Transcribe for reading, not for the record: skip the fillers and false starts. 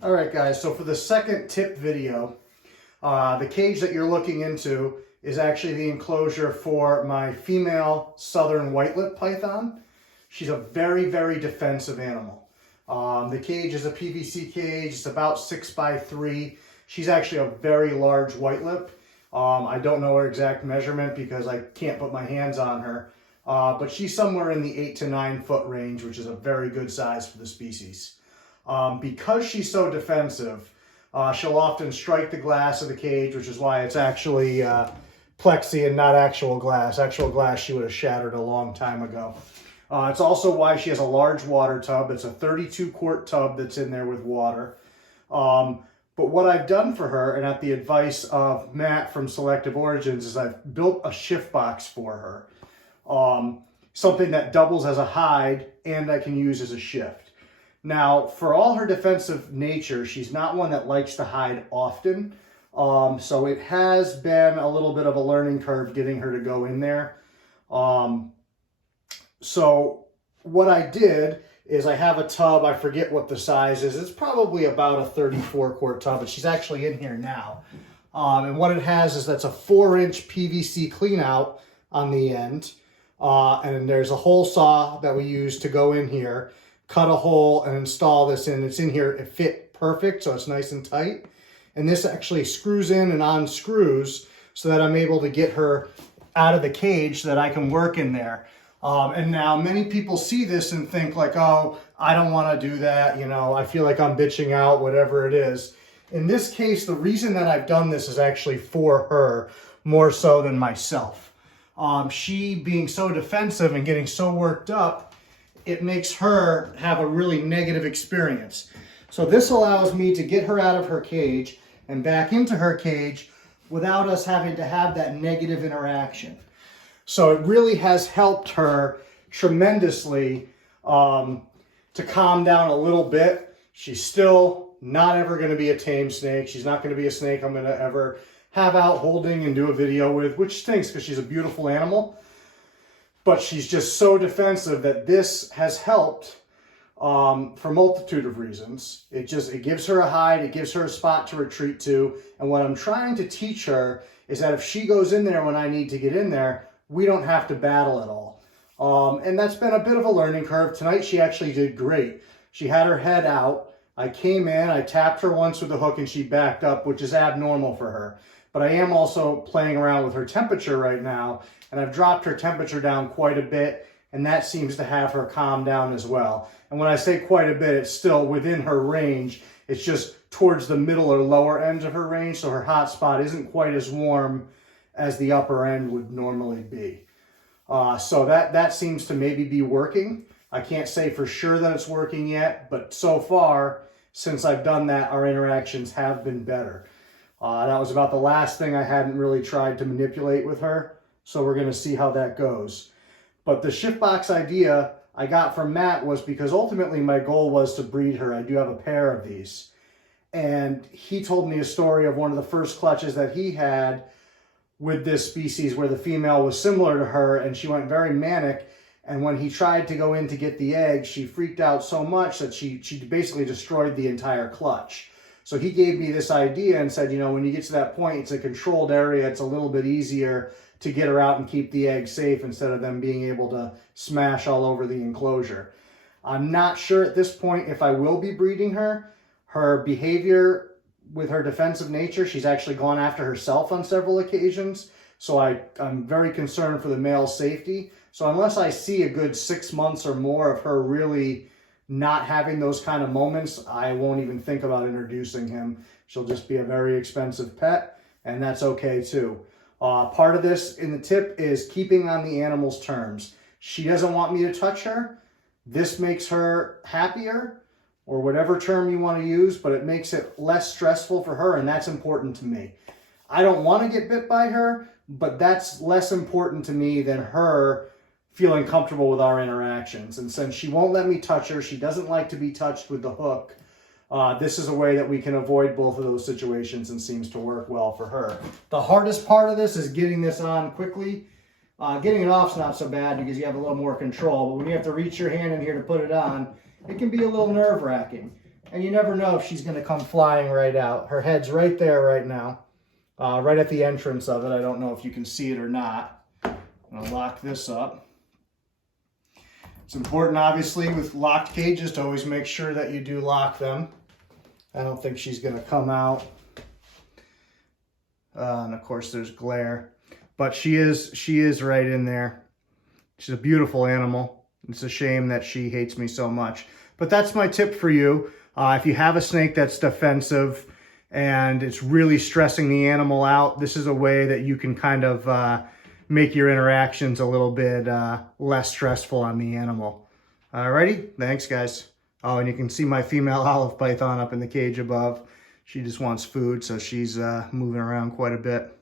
All right, guys, so for the second tip video, the cage that you're looking into is actually the enclosure for my female southern white-lipped python. She's a very, very defensive animal. The cage is a PVC cage. It's about 6 by 3. She's actually a very large white-lip. I don't know her exact measurement because I can't put my hands on her, but she's somewhere in the 8 to 9 foot range, which is a very good size for the species. Because she's so defensive, she'll often strike the glass of the cage, which is why it's actually plexi and not actual glass. Actual glass she would have shattered a long time ago. It's also why she has a large water tub. It's a 32-quart tub that's in there with water. But what I've done for her, and at the advice of Matt from Selective Origins, is I've built a shift box for her. Something that doubles as a hide and I can use as a shift. Now, for all her defensive nature, she's not one that likes to hide often. So it has been a little bit of a learning curve getting her to go in there. So what I did is I have a tub. I forget what the size is. It's probably about a 34-quart tub, but she's actually in here now. And what it has is that's a 4-inch PVC clean out on the end. And there's a hole saw that we use to go in here, cut a hole and install this in. It's in here, it fit perfect, so it's nice and tight. And this actually screws in and unscrews so that I'm able to get her out of the cage so that I can work in there. And now many people see this and think like, oh, I don't want to do that. You know, I feel like I'm bitching out, whatever it is. In this case, the reason that I've done this is actually for her more so than myself. She being so defensive and getting so worked up, it makes her have a really negative experience. So this allows me to get her out of her cage and back into her cage without us having to have that negative interaction. So it really has helped her tremendously to calm down a little bit. She's still not ever going to be a tame snake. She's not going to be a snake I'm going to ever have out holding and do a video with, which stinks because she's a beautiful animal. But she's just so defensive that this has helped for a multitude of reasons. It gives her a hide, it gives her a spot to retreat to. And what I'm trying to teach her is that if she goes in there when I need to get in there, we don't have to battle at all. And that's been a bit of a learning curve. Tonight she actually did great. She had her head out. I came in, I tapped her once with the hook and she backed up, which is abnormal for her. But I am also playing around with her temperature right now, and I've dropped her temperature down quite a bit, and that seems to have her calm down as well. And when I say quite a bit, it's still within her range. It's just towards the middle or lower end of her range, so her hot spot isn't quite as warm as the upper end would normally be. So that seems to maybe be working. I can't say for sure that it's working yet, but so far, since I've done that, our interactions have been better. That was about the last thing I hadn't really tried to manipulate with her, so we're going to see how that goes. But the shift box idea I got from Matt was because ultimately my goal was to breed her. I do have a pair of these. And he told me a story of one of the first clutches that he had with this species where the female was similar to her and she went very manic. And when he tried to go in to get the egg, she freaked out so much that she basically destroyed the entire clutch. So he gave me this idea and said, you know, when you get to that point, it's a controlled area. It's a little bit easier to get her out and keep the egg safe instead of them being able to smash all over the enclosure. I'm not sure at this point if I will be breeding her. Her behavior with her defensive nature, she's actually gone after herself on several occasions. So I'm very concerned for the male's safety. So unless I see a good 6 months or more of her really not having those kind of moments, I won't even think about introducing him. She'll just be a very expensive pet, and that's okay too. Part of this in the tip is keeping on the animal's terms. She doesn't want me to touch her. This makes her happier, or whatever term you want to use, but it makes it less stressful for her, and that's important to me. I don't want to get bit by her, but that's less important to me than her feeling comfortable with our interactions. And since she won't let me touch her, she doesn't like to be touched with the hook, this is a way that we can avoid both of those situations and seems to work well for her. The hardest part of this is getting this on quickly. Getting it off is not so bad because you have a little more control, but when you have to reach your hand in here to put it on, it can be a little nerve-wracking. And you never know if she's going to come flying right out. Her head's right there right now, right at the entrance of it. I don't know if you can see it or not. I'm going to lock this up. It's important, obviously, with locked cages to always make sure that you do lock them. I don't think she's going to come out. And of course, there's glare. But she is right in there. She's a beautiful animal. It's a shame that she hates me so much. But that's my tip for you. If you have a snake that's defensive and it's really stressing the animal out, this is a way that you can kind of make your interactions a little bit less stressful on the animal. Alrighty, thanks guys. Oh, and you can see my female olive python up in the cage above. She just wants food, so she's moving around quite a bit.